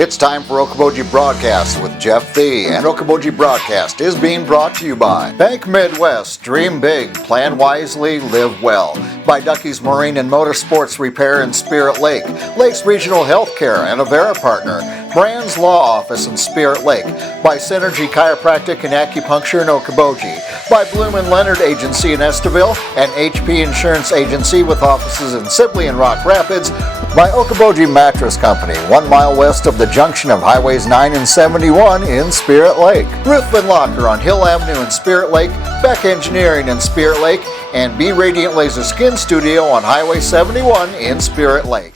It's time for Okoboji Broadcast with Jeff Thee, and Okoboji Broadcast is being brought to you by Bank Midwest, Dream Big, Plan Wisely, Live Well, by Ducky's Marine and Motorsports Repair in Spirit Lake, Lakes Regional Healthcare and Avera Partner, Brand's Law Office in Spirit Lake, by Synergy Chiropractic and Acupuncture in Okoboji, by Bloom and Leonard Agency in Esteville, and HP Insurance Agency with offices in Sibley and Rock Rapids, by Okoboji Mattress Company, 1 mile west of the junction of Highways 9 and 71 in Spirit Lake, Ruthven Locker on Hill Avenue in Spirit Lake, Beck Engineering in Spirit Lake, and B Radiant Laser Skin Studio on Highway 71 in Spirit Lake.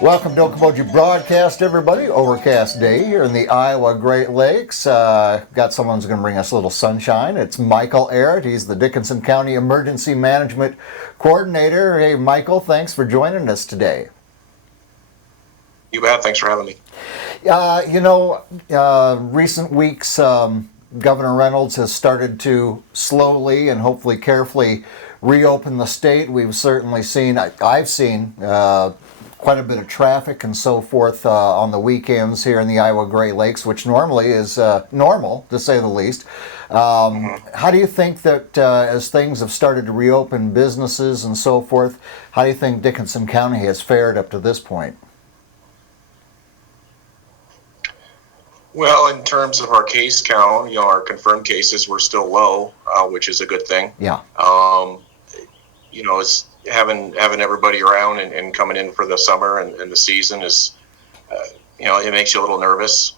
Welcome to Okoboji Broadcast, everybody. Overcast day here in the Iowa Great Lakes. Got someone who's going to bring us a little sunshine. It's Michael Ehret. He's the Dickinson County Emergency Management Coordinator. Hey, Michael, thanks for joining us today. You bet. Thanks for having me. Recent weeks, Governor Reynolds has started to slowly and hopefully carefully reopen the state. We've certainly seen, I've seen quite a bit of traffic and so forth on the weekends here in the Iowa Great Lakes, which normally is normal, to say the least. How do you think that as things have started to reopen businesses and so forth, how do you think Dickinson County has fared up to this point? Well, in terms of our case count, our confirmed cases were still low, which is a good thing. Yeah. It's having everybody around and coming in for the summer and the season is, it makes you a little nervous.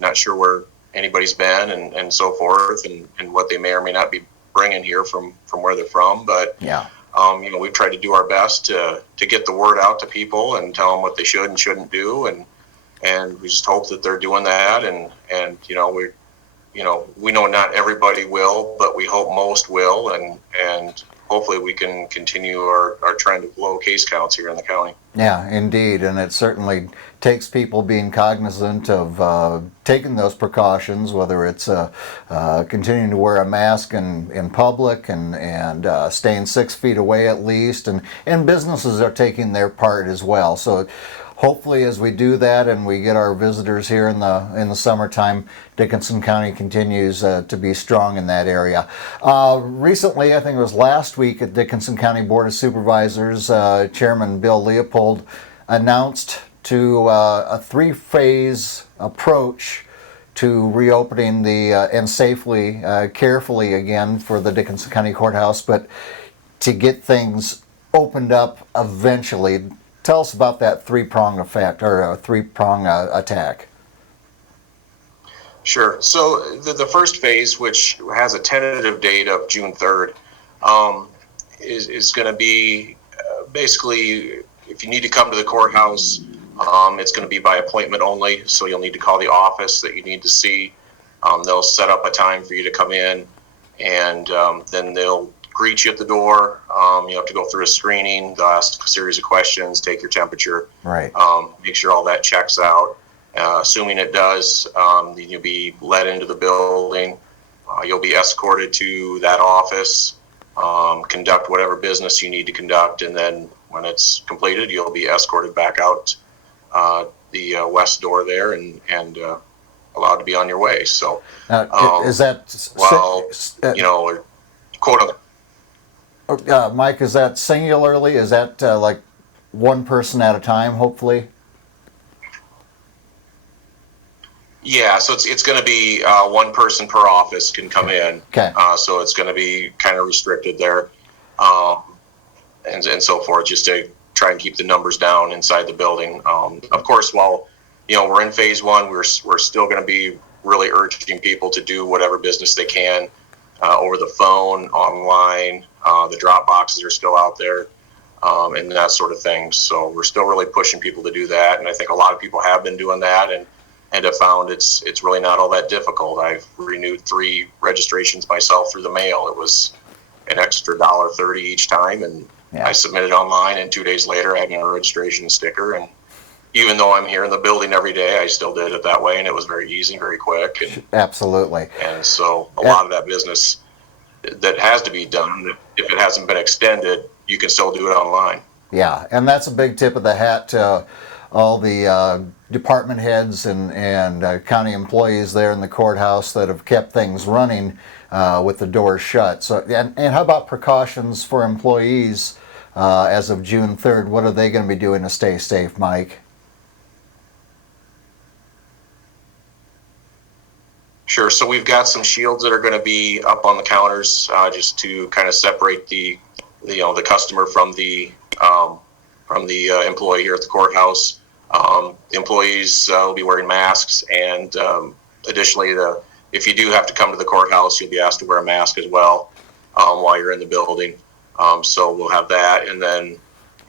Not sure where anybody's been and so forth and what they may or may not be bringing here from where they're from. But, yeah. We've tried to do our best to get the word out to people and tell them what they should and shouldn't do. And we just hope that they're doing that. And we know not everybody will, but we hope most will. And hopefully we can continue our trend of low case counts here in the county. Yeah, indeed. And it certainly takes people being cognizant of taking those precautions, whether it's continuing to wear a mask in public and staying 6 feet away at least. And businesses are taking their part as well. So hopefully, as we do that and we get our visitors here in the summertime, Dickinson County continues to be strong in that area. Recently, I think it was last week at Dickinson County Board of Supervisors, Chairman Bill Leopold announced a three-phase approach to reopening and safely, carefully again for the Dickinson County Courthouse, but to get things opened up eventually. Tell us about that three-prong effect or three-prong attack. Sure. So the first phase, which has a tentative date of June 3rd, is going to be basically if you need to come to the courthouse, it's going to be by appointment only. So you'll need to call the office that you need to see. They'll set up a time for you to come in, and then they'll greet you at the door. You have to go through a screening. They'll ask a series of questions, take your temperature, right? Make sure all that checks out. Assuming it does, then you'll be led into the building. You'll be escorted to that office, conduct whatever business you need to conduct, and then when it's completed, you'll be escorted back out the west door there and allowed to be on your way. So, is that quote unquote. Mike, is that singularly? Is that like one person at a time, hopefully? Yeah, so it's going to be one person per office can come in. Okay. So it's going to be kind of restricted there, and so forth, just to try and keep the numbers down inside the building. Of course, while we're in phase one, we're still going to be really urging people to do whatever business they can over the phone, online. The drop boxes are still out there, and that sort of thing. So we're still really pushing people to do that, and I think a lot of people have been doing that, and have found it's really not all that difficult. I've renewed 3 registrations myself through the mail. It was an extra $1.30 each time, and I submitted online, and 2 days later I had my registration sticker. And even though I'm here in the building every day, I still did it that way, and it was very easy, very quick. And, absolutely. And so a lot of that business that has to be done, if it hasn't been extended, you can still do it online. Yeah, and that's a big tip of the hat to all the department heads and county employees there in the courthouse that have kept things running with the doors shut. So, and how about precautions for employees as of June 3rd? What are they going to be doing to stay safe, Mike? Sure. So we've got some shields that are going to be up on the counters, just to kind of separate the customer from the employee here at the courthouse. The employees will be wearing masks, and additionally, if you do have to come to the courthouse, you'll be asked to wear a mask as well while you're in the building. So we'll have that, and then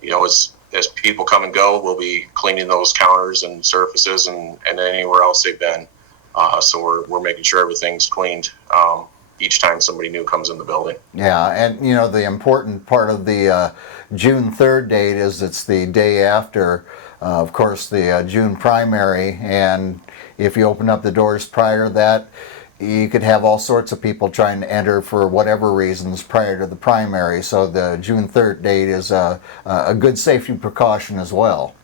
as people come and go, we'll be cleaning those counters and surfaces and anywhere else they've been. So we're making sure everything's cleaned each time somebody new comes in the building. Yeah, and the important part of the June 3rd date is it's the day after, of course, the June primary, and if you open up the doors prior to that, you could have all sorts of people trying to enter for whatever reasons prior to the primary, so the June 3rd date is a good safety precaution as well.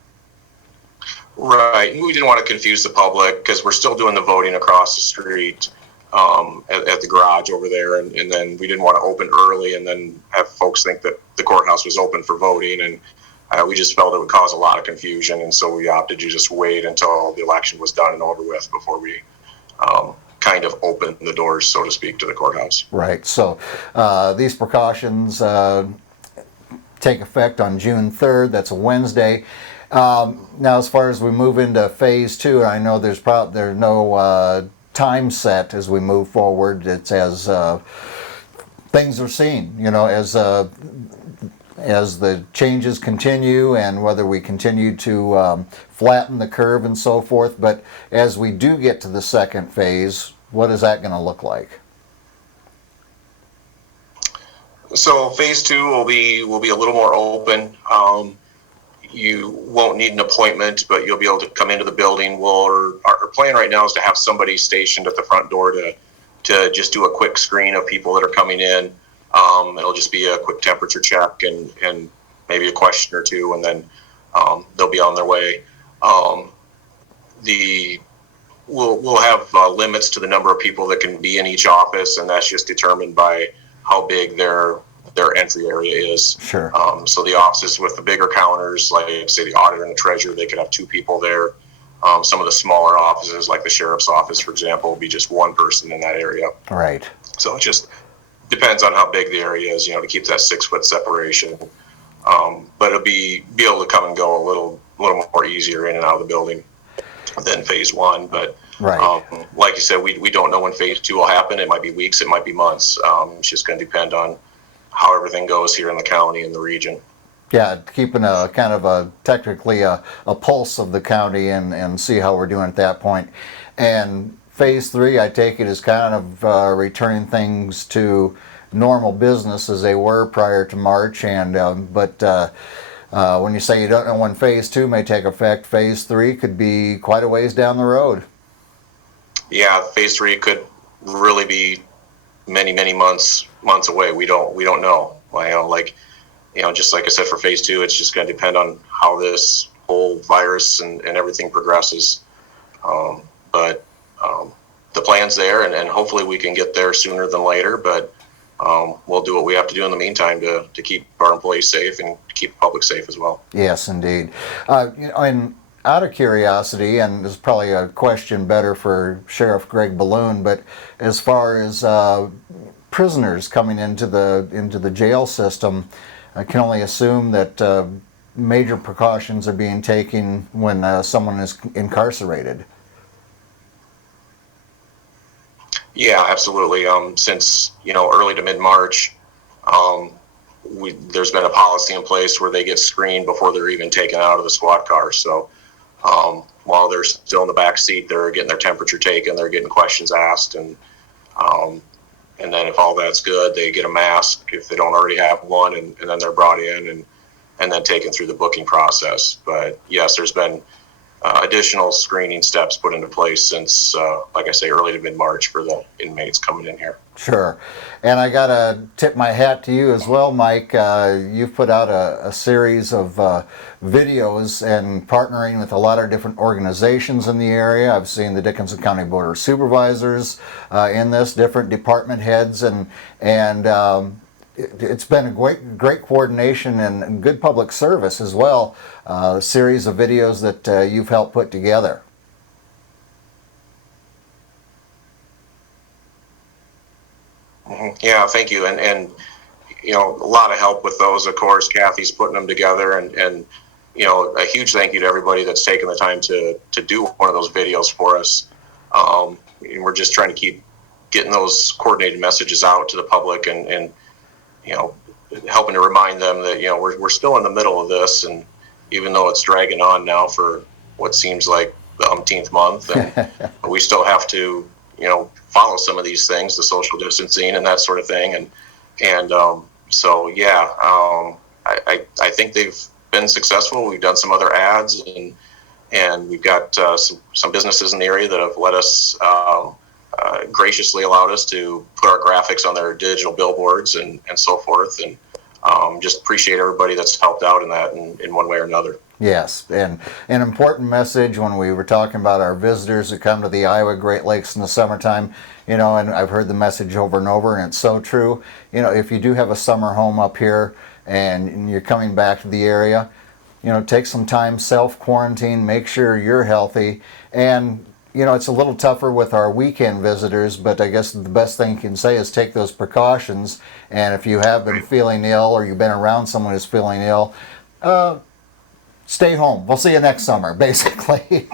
Right. We didn't want to confuse the public because we're still doing the voting across the street at the garage over there. And then we didn't want to open early and then have folks think that the courthouse was open for voting. And we just felt it would cause a lot of confusion. And so we opted to just wait until the election was done and over with before we kind of opened the doors, so to speak, to the courthouse. Right. So these precautions take effect on June 3rd. That's a Wednesday. Now, as far as we move into phase 2, I know there's no time set as we move forward. It's as things are seen, as the changes continue and whether we continue to flatten the curve and so forth. But as we do get to the second phase, what is that going to look like? So phase 2 will be a little more open. You won't need an appointment, but you'll be able to come into the building. Our plan right now is to have somebody stationed at the front door to just do a quick screen of people that are coming in. It'll just be a quick temperature check and maybe a question or two, and then they'll be on their way. We'll have limits to the number of people that can be in each office, and that's just determined by how big their entry area is. Sure. So the offices with the bigger counters, like say the auditor and the treasurer, they could have 2 people there. Some of the smaller offices, like the sheriff's office, for example, will be just 1 person in that area. Right. So it just depends on how big the area is, to keep that 6-foot separation. But it'll be able to come and go a little more easier in and out of the building than phase 1. But right. Like you said, we don't know when phase 2 will happen. It might be weeks, it might be months. It's just going to depend on how everything goes here in the county and the region. Yeah, keeping a kind of technically a pulse of the county and see how we're doing at that point. And phase 3, I take it, is kind of returning things to normal business as they were prior to March. And but when you say you don't know when phase 2 may take effect, phase 3 could be quite a ways down the road. Yeah, phase 3 could really be many months away. We don't know. Just like I said, for phase 2, it's just going to depend on how this whole virus and everything progresses. But the plan's there, and hopefully we can get there sooner than later. But we'll do what we have to do in the meantime to keep our employees safe and keep the public safe as well. Yes, indeed. And out of curiosity, and this is probably a question better for Sheriff Greg Balloon, but as far as prisoners coming into the jail system, I can only assume that major precautions are being taken when someone is incarcerated. Yeah, absolutely. Since early to mid-March, there's been a policy in place where they get screened before they're even taken out of the squad car. So while they're still in the back seat, they're getting their temperature taken, they're getting questions asked, and then if all that's good, they get a mask if they don't already have one, and then they're brought in and then taken through the booking process. But yes, there's been additional screening steps put into place since, like I say, early to mid-March for the inmates coming in here. Sure. And I got to tip my hat to you as well, Mike. You've put out a series of videos and partnering with a lot of different organizations in the area. I've seen the Dickinson County Board of Supervisors in this, different department heads, and it's been a great coordination and good public service as well. A series of videos that you've helped put together. Yeah, thank you. And a lot of help with those, of course. Kathy's putting them together, and a huge thank you to everybody that's taken the time to do one of those videos for us. We're just trying to keep getting those coordinated messages out to the public, and helping to remind them that we're still in the middle of this, and even though it's dragging on now for what seems like the umpteenth month, and we still have to follow some of these things, the social distancing and that sort of thing. So yeah, I think they've been successful. We've done some other ads, and we've got some businesses in the area that have let us, graciously allowed us to put our graphics on their digital billboards and so forth. And just appreciate everybody that's helped out in that in one way or another. Yes, and an important message when we were talking about our visitors who come to the Iowa Great Lakes in the summertime, and I've heard the message over and over, and it's so true. If you do have a summer home up here and you're coming back to the area, take some time, self-quarantine, make sure you're healthy. And it's a little tougher with our weekend visitors, but I guess the best thing you can say is take those precautions. And if you have been feeling ill or you've been around someone who's feeling ill, stay home. We'll see you next summer, basically.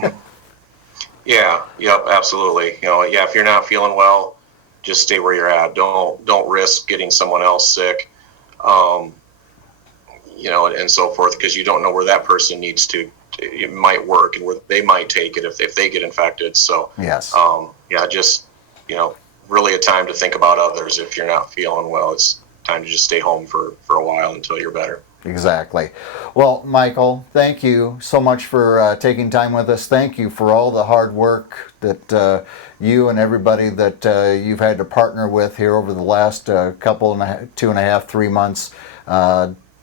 Yeah, yep, absolutely. If you're not feeling well, just stay where you're at. Don't risk getting someone else sick, and so forth, because you don't know where that person needs to. It might work, and where they might take it if they get infected. So yes, just really a time to think about others. If you're not feeling well, it's time to just stay home for a while until you're better. Exactly. Well, Michael, thank you so much for taking time with us. Thank you for all the hard work that you and everybody that you've had to partner with here over the last 2.5, 3 months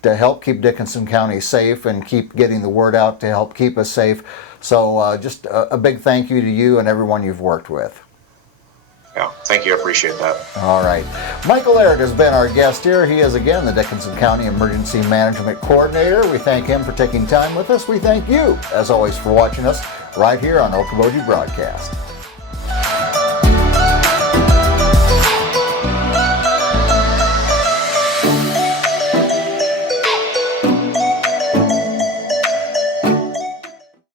to help keep Dickinson County safe and keep getting the word out to help keep us safe. So just a big thank you to you and everyone you've worked with. Yeah, thank you. I appreciate that. All right. Michael Ehret has been our guest here. He is, again, the Dickinson County Emergency Management Coordinator. We thank him for taking time with us. We thank you, as always, for watching us right here on Okoboji Broadcast.